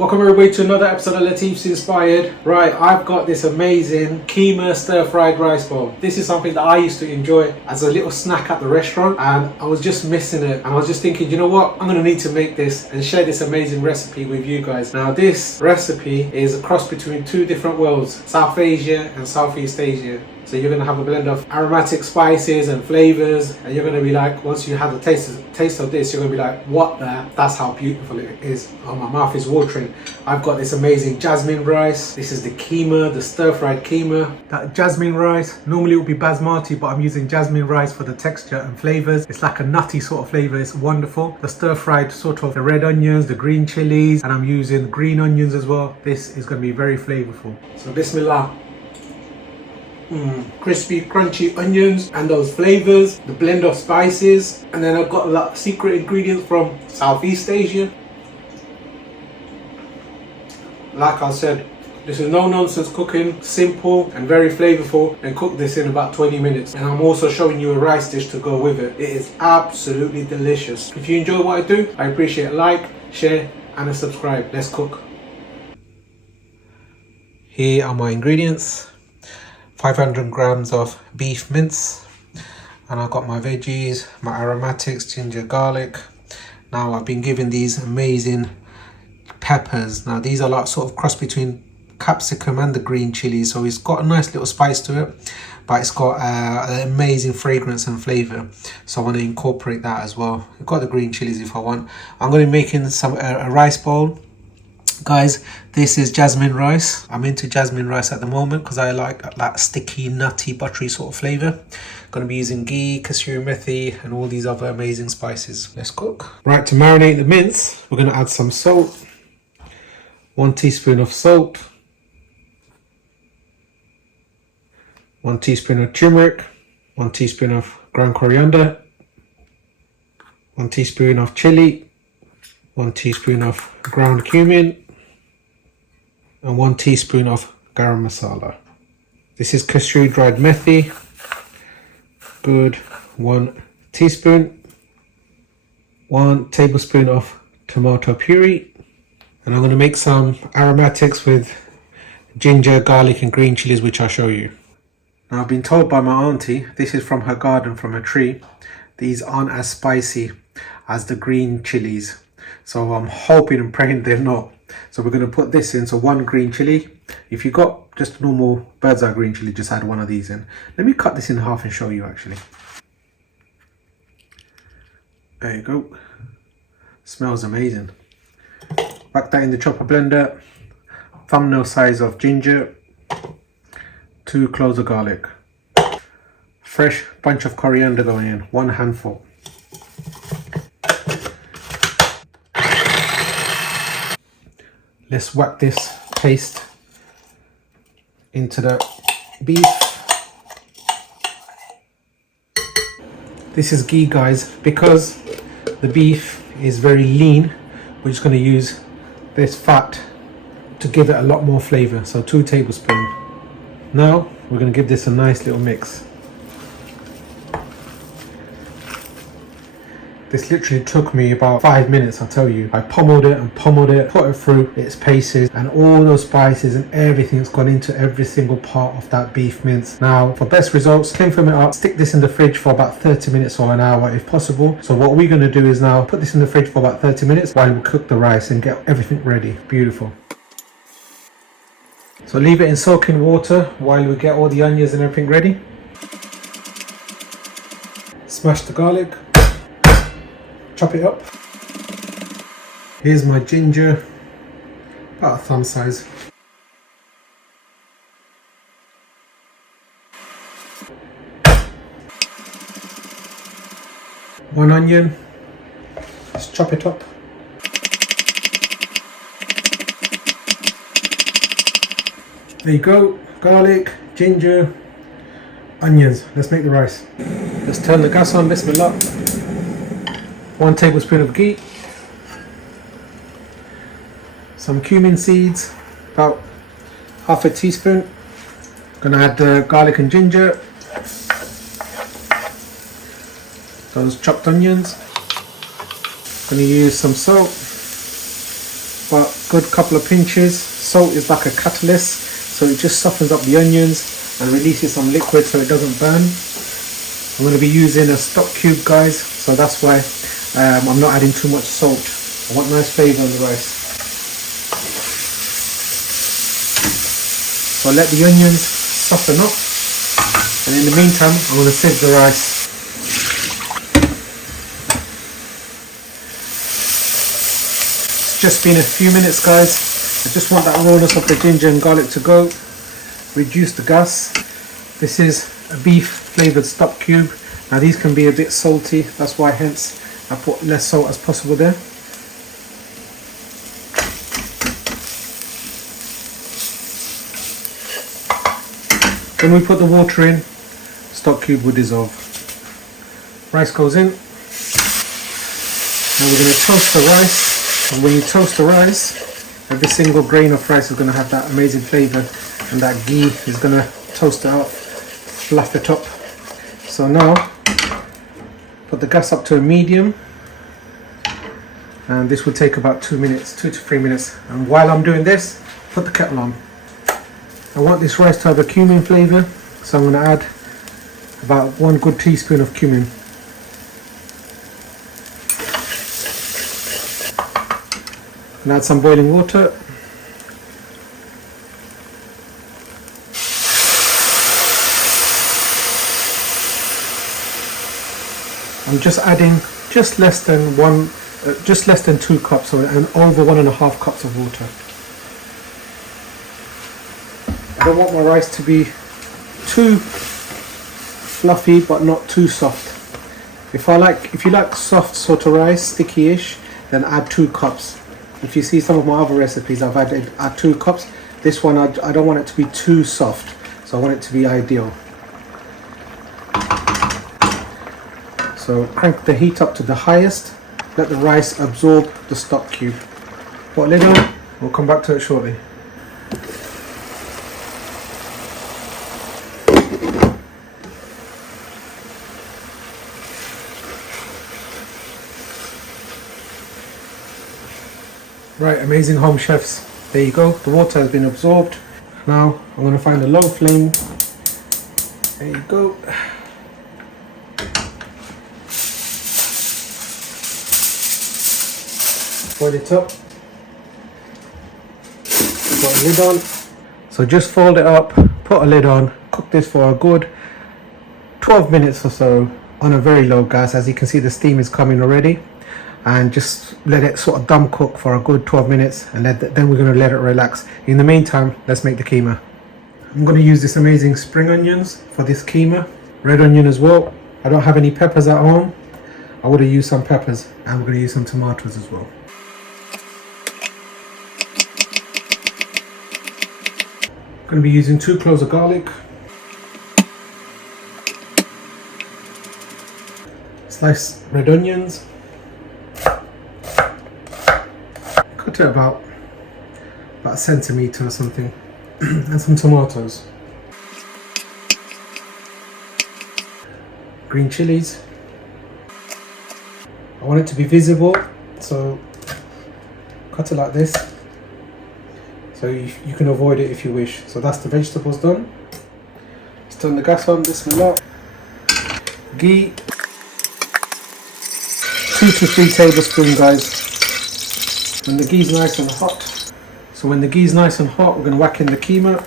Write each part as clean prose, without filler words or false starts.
Welcome everybody to another episode of Latifs Inspired. Right, I've got this amazing Keema stir-fried rice bowl. This is something that I used to enjoy as a little snack at the restaurant, and I was just missing it. And I was just thinking, you know what? I'm gonna need to make this and share this amazing recipe with you guys. Now, this recipe is a cross between two different worlds, South Asia and Southeast Asia. So you're going to have a blend of aromatic spices and flavors, and you're going to be like, once you have the taste of this, you're going to be like, what the? That's how beautiful it is. Oh, my mouth is watering. I've got this amazing jasmine rice. This is the keema, the stir-fried keema. That jasmine rice, normally it would be basmati, but I'm using jasmine rice for the texture and flavors. It's like a nutty sort of flavor. It's wonderful. The stir-fried sort of the red onions, the green chilies, and I'm using green onions as well. This is going to be very flavorful. So bismillah. Crispy, crunchy onions and those flavors, the blend of spices, and then I've got a lot of secret ingredients from Southeast Asia. Like I said, this is no nonsense cooking, simple and very flavorful, and cook this in about 20 minutes. And I'm also showing you a rice dish to go with it. It is absolutely delicious. If you enjoy what I do, I appreciate a like, share and a subscribe. Let's cook. Here are my ingredients. 500 grams of beef mince, and I've got my veggies, my aromatics, ginger, garlic. Now I've been given these amazing peppers. Now these are like sort of cross between capsicum and the green chili, so it's got a nice little spice to it, but it's got an amazing fragrance and flavor, so I want to incorporate that as well. I've got the green chilies if I want. I'm going to be making some a rice bowl. Guys, this is jasmine rice. I'm into jasmine rice at the moment because I like that sticky, nutty, buttery sort of flavor. Going to be using ghee, Kashmiri methi and all these other amazing spices. Let's cook. Right, to marinate the mince, we're going to add some salt. 1 teaspoon of salt. 1 teaspoon of turmeric. 1 teaspoon of ground coriander. 1 teaspoon of chilli. 1 teaspoon of ground cumin. And 1 teaspoon of garam masala. This is Kashmiri dried methi. Good. 1 teaspoon. 1 tablespoon of tomato puree. And I'm going to make some aromatics with ginger, garlic and green chilies, which I'll show you. Now I've been told by my auntie, this is from her garden, from a tree, these aren't as spicy as the green chilies. So I'm hoping and praying they're not. So we're going to put this in. So 1 green chili. If you got just normal bird's eye green chili, just add 1 of these in. Let me cut this in half and show you actually. There you go. Smells amazing. Whack that in the chopper blender. Thumbnail size of ginger. 2 cloves of garlic. Fresh bunch of coriander going in. 1 handful. Let's whack this paste into the beef. This is ghee, guys. Because the beef is very lean, we're just going to use this fat to give it a lot more flavor. So 2 tablespoons. Now we're going to give this a nice little mix. This literally took me about 5 minutes, I'll tell you. I pummeled it, put it through its paces, and all those spices and everything that's gone into every single part of that beef mince. Now, for best results, clean film it up, stick this in the fridge for about 30 minutes or an hour if possible. So what we're going to do is now put this in the fridge for about 30 minutes while we cook the rice and get everything ready. Beautiful. So leave it in soaking water while we get all the onions and everything ready. Smash the garlic. Chop it up. Here's my ginger, about a thumb size. One onion, let's chop it up. There you go, garlic, ginger, onions. Let's make the rice. Let's turn the gas on, bismillah. 1 tablespoon of ghee, some cumin seeds, about half a teaspoon. Gonna add the garlic and ginger, those chopped onions. Gonna use some salt, but good couple of pinches. Salt is like a catalyst, so it just softens up the onions and releases some liquid so it doesn't burn. I'm going to be using a stock cube, guys, so that's why I'm not adding too much salt. I want nice flavour on the rice. So let the onions soften up, and in the meantime I'm going to sieve the rice. It's just been a few minutes, guys. I just want that rawness of the ginger and garlic to go. Reduce the gas. This is a beef flavoured stock cube. Now these can be a bit salty, that's why hence I put less salt as possible there. When we put the water in, stock cube will dissolve. Rice goes in. Now we're going to toast the rice. And when you toast the rice, every single grain of rice is going to have that amazing flavour, and that ghee is going to toast it up, fluff it up. So now, put the gas up to a medium, and this will take about 2 minutes, 2 to 3 minutes. And while I'm doing this, put the kettle on. I want this rice to have a cumin flavour, so I'm going to add about 1 good teaspoon of cumin. And add some boiling water. I'm just adding just less than 2 cups, and over 1.5 cups of water. I don't want my rice to be too fluffy but not too soft. If you like soft sort of rice, sticky-ish, then add 2 cups. If you see some of my other recipes, I've added 2 cups. This one I don't want it to be too soft, so I want it to be ideal. So crank the heat up to the highest. Let the rice absorb the stock cube. Put a lid on. We'll come back to it shortly. Right, amazing home chefs. There you go. The water has been absorbed. Now I'm going to find a low flame. There you go. Boil it up. Put a lid on. So just fold it up, put a lid on, cook this for a good 12 minutes or so on a very low gas. As you can see, the steam is coming already, and just let it sort of dum cook for a good 12 minutes, and then we're going to let it relax. In the meantime, let's make the keema. I'm going to use this amazing spring onions for this keema, red onion as well. I don't have any peppers at home. I would have used some peppers, and we're going to use some tomatoes as well. I'm going to be using 2 cloves of garlic, sliced red onions, cut it about a centimetre or something, and some tomatoes, green chillies. I want it to be visible, so cut it like this, so you can avoid it if you wish. So that's the vegetables done. Let's turn the gas on. Bismillah. Ghee, 2 to 3 tablespoons, guys. When the ghee is nice and hot, we're going to whack in the keema.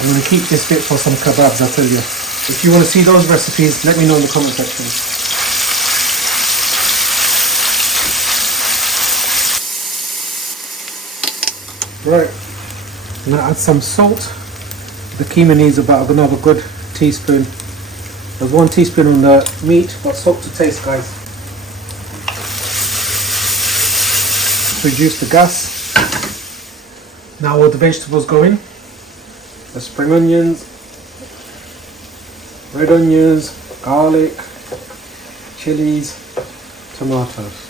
I'm going to keep this bit for some kebabs, I tell you. If you want to see those recipes, let me know in the comment section. Right, I'm going to add some salt. The keema needs about another good teaspoon. There's 1 teaspoon on the meat, but salt to taste, guys. Reduce the gas. Now all the vegetables go in. The spring onions, red onions, garlic, chillies, tomatoes.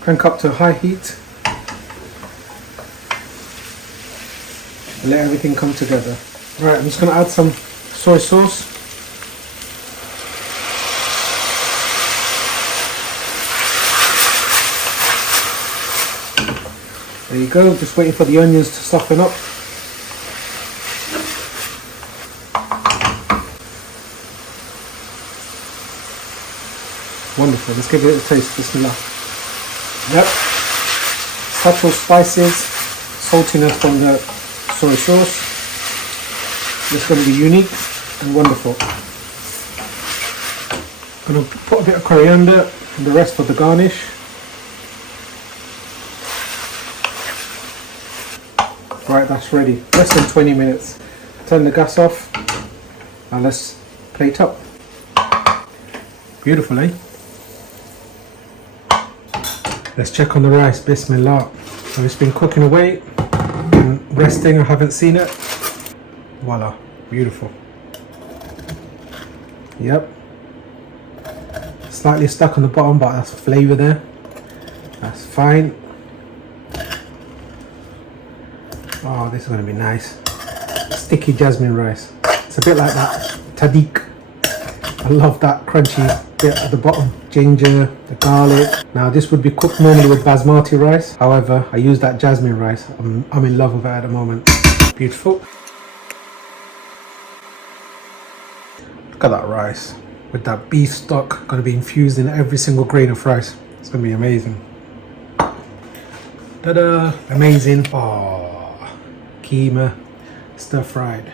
Crank up to high heat. Let everything come together. Right, I'm just going to add some soy sauce. There you go, just waiting for the onions to soften up. Wonderful, let's give it a taste. Bismillah. Yep, subtle spices, saltiness from the soy sauce. It's going to be unique and wonderful. I'm going to put a bit of coriander and the rest for the garnish. Right, that's ready. Less than 20 minutes. Turn the gas off and let's plate up. Beautiful, eh? Let's check on the rice. Bismillah. So it's been cooking away and resting. I haven't seen it. Voila, beautiful. Yep. Slightly stuck on the bottom, but that's flavour there. That's fine. Oh, this is going to be nice. Sticky jasmine rice. It's a bit like that tadik. I love that crunchy bit at the bottom. Ginger, the garlic. Now this would be cooked normally with basmati rice. However, I use that jasmine rice. I'm in love with it at the moment. Beautiful. Look at that rice. With that beef stock. Going to be infused in every single grain of rice. It's going to be amazing. Ta-da! Amazing. Oh. Keema, stir fried.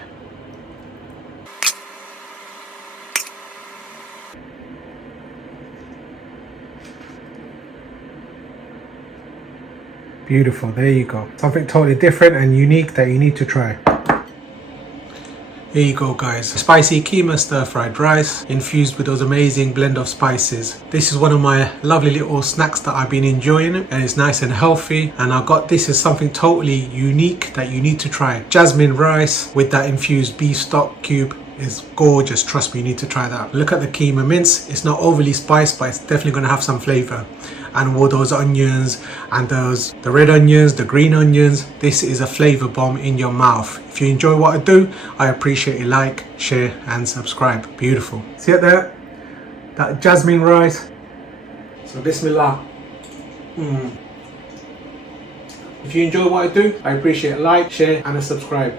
Beautiful, there you go. Something totally different and unique that you need to try. Here you go guys, spicy keema stir fried rice infused with those amazing blend of spices. This is one of my lovely little snacks that I've been enjoying and it's nice and healthy, and I got this as something totally unique that you need to try. Jasmine rice with that infused beef stock cube is gorgeous. Trust me, you need to try that. Look at the keema mince. It's not overly spiced, but it's definitely going to have some flavor. And all those onions and the red onions, the green onions, this is a flavor bomb in your mouth. If you enjoy what I do, I appreciate a like, share and subscribe. Beautiful. See it there? That jasmine rice. So bismillah. If you enjoy what I do, I appreciate a like, share and a subscribe.